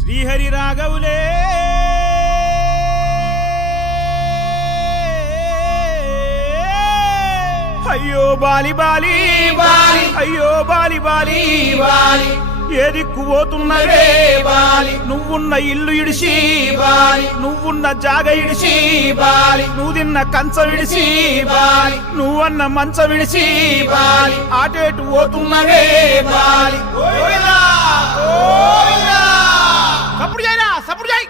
శ్రీహరి రాఘవులే అయ్యో Bali Bali Bali అయ్యో Bali Bali Bali ఏ దిక్కు పోతున్నవే బాలి నువ్వున్న ఇల్లు ఇడిసి బాలి నువ్వున్న జాగ ఇడిసి బాలి నువ్వు తిన్న కంచం ఇడిసి బాలి నువ్వన్న మంచం ఇడిసి బాలి ఆటేటు పోతున్నవే బాలి సప్పుడు చేయరా సప్పుడు చేయి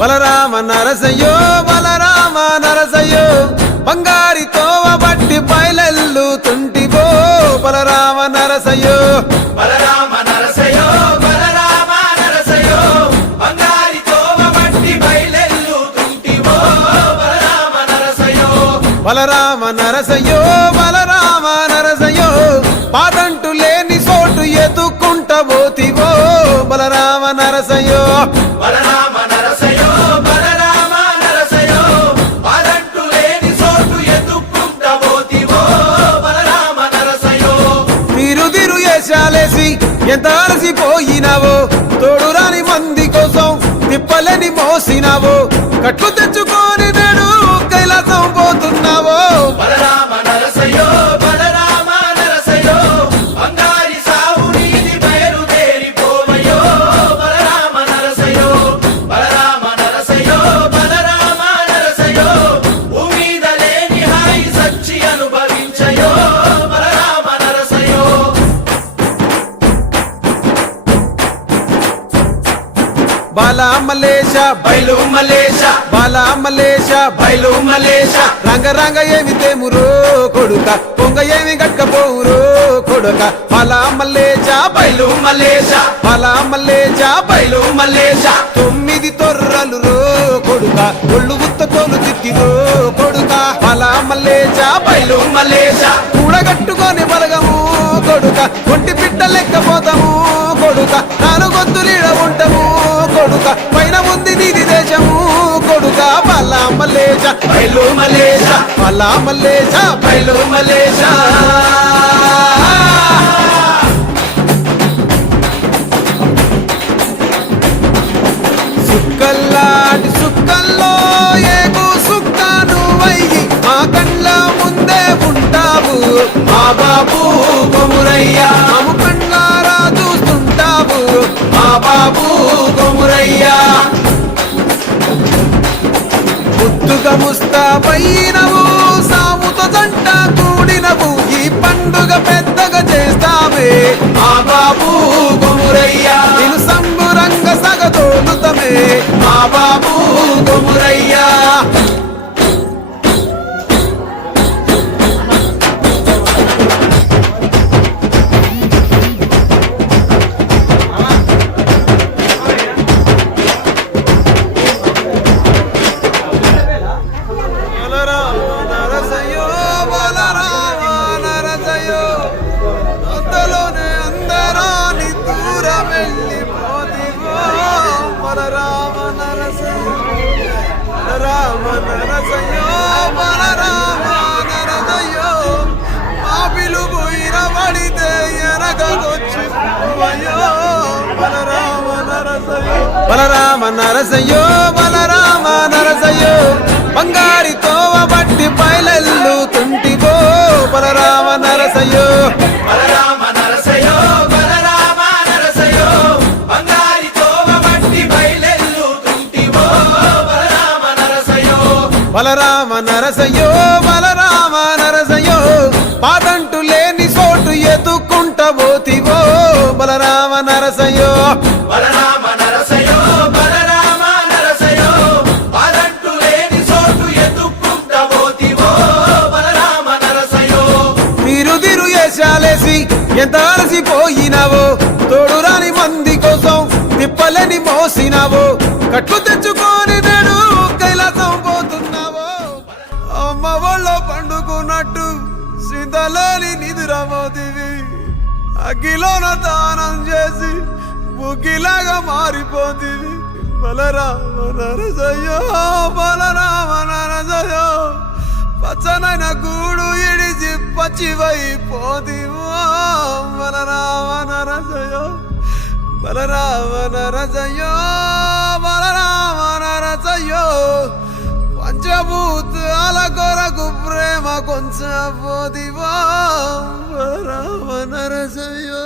బలరామ నరసయ్యో బలరామ నరసయ్యో బంగారి తోవ బట్టి బయలెల్లు తుంటివో బలరామ నరసయ్యో బలరామ నరసయ్యో బలరామ నరసయ్యో బంగారి తోవ బట్టి బయలెల్లు తుంటివో బలరామ నరసయ్యో బలరామ నరసయ్యో బలరామ నరసయ్యో పాదంటు లేని చోటు ఎత్తుకుంటబోతివో బలరామ నరసయ్యో బలరామ నరసయ్యో బలరామ నరసయ్యో పాదంటు లేని చోటు ఎత్తుకుంటబోతివో బలరామ నరసయ్యో తిరు ఏశాలేసి ఎంత అలసిపోయినావో తోడురాని మంది కోసం తిప్పలేని మోసినావో కట్లు తెచ్చుకొని నేడు కైలాసం పోతున్నావో బలరామ నరసయ్యో బలరామ నరసయ్యో బంగారి సావు నీది బయలుదేరిపోవయ్యో బలరామ నరసయ్యో బలరామ నరసయ్యో బలరామ నరసయ్యో భూమిద లేని హాయి సచ్చి అనుభవించయో బలరామ నరసయ్యో బాలా మలేష బయలు మలేష బాలా మలేష బయలు మలేష రంగ రంగ ఏమి తేమురో కొడుక పొంగ ఏమి గట్టపోవురో కొడుక బాలా మలేష బయలు మలేష బాలా మలేష బయలు మలేష 9 తొర్రలు రో కొడుక ఒళ్ళు ఉత్త తోలు చిక్కిరో కొడుక బాలా మలేష బయలు మలేష కూడగట్టుకొని బలగము కొడుక ఒంటి పిట్ట లెక్కపోతాము కొడుక నాలుగొద్దులీడ ఉంటాము కొడుక పైన ఉంది నీది దేశము కొడుక బాలా మలేష బయలు మలేష బాలా మలేష బయలు మలేష సుక్కల్లాంటి సుక్కల్లో ఏగు సుక్క నువ్వయ్యి మా కళ్ళ ముందే ఉంటావు మా బాబు కొమురయ్యా మాము కళ్ళారా చూస్తుంటావు మా బాబు కొమురయ్యా ముద్దుగా ముస్తాబైనవు సాముతో జంట కూడినవు ఈ పండుగ పెద్దగా చేస్తామే మా బాబు కొమురయ్యా నేను సంబురంగ సగదోలుతమే మా బాబు కొమురయ్యా బలరామ నరసయ్యో బలరామ నరసయ్యో అంతలోనే అందరాని దూరం వెళ్ళిపోతివో బలరామ నరసయ్యో బలరామ నరసయ్యో బలరామ నరసయ్యో మా పిలుపు ఇరబడితే ఎనగొచ్చిపోవయ్యో బలరామ నరసయ్యో బలరామ నరసయ్యో బలరామ నరసయ్యో బంగారి తోవ బట్టి బయలెల్లు తుంటివో బలరామ నరసయ్యో బలరామ నరసయ్యో బలరామ నరసయ్యో బంగారి తోవ బట్టి బయలెల్లు తుంటివో బలరామ నరసయ్యో బలరామ నరసయ్యో బలరామ నరసయ్యో పాదంటు లేని చోటు ఎత్తుకుంటబోతివో బలరామ నరసయ్యో బలరామ నరసయ్యో బలరామ నరసయ్యో పాదంటు లేని చోటు ఎత్తుకుంటబోతివో బలరామ నరసయ్యో తిరు ఏశాలేసి ఎంత అలసిపోయినావో తోడురాని మంది కోసం తిప్పలేని మోసినావో కట్లు తెచ్చుకొని నేడు కైలాసం పోతున్నావో అమ్మ వాళ్ళ పండుకున్నట్టు సింతలోని నిదురమోతివి అగ్గిలోన దానం చేసి బుగ్గిలాగా మారిపోతివి బలరామ నరసయ్యో బలరామ నరసయ్యో పచ్చనైన గూడు ఇడిచి పిచ్చివైపోదివో బలరామ నరసయో బలరామ నరసయో బలరామ నరసయో పంచభూతాల కొరకు ప్రేమ కొంచెం పోదివో బలరామ నరసయో